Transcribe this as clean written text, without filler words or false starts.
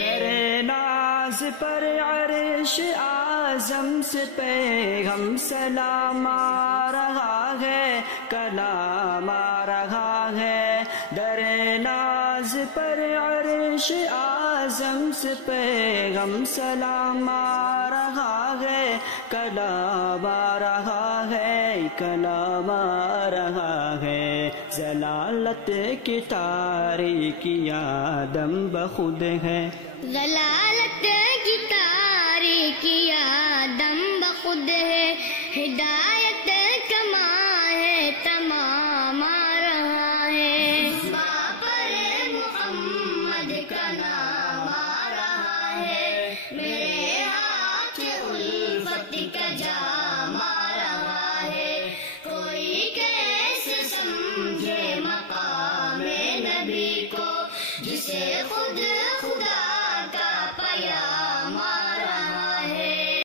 در ناز پر عرش اعظم سے پیغام سلام آ رہا ہے، کلام آ رہا ہے۔ در ناز پر عرش اعظم سے پیغام سلام آ رہا ہے، کلام آ رہا ہے، کلام آ رہا ہے۔ ضلالت کی تاریکیاں دم بخود ہے، ضلالت کی تاریکیاں دم بخود ہے، ہدایت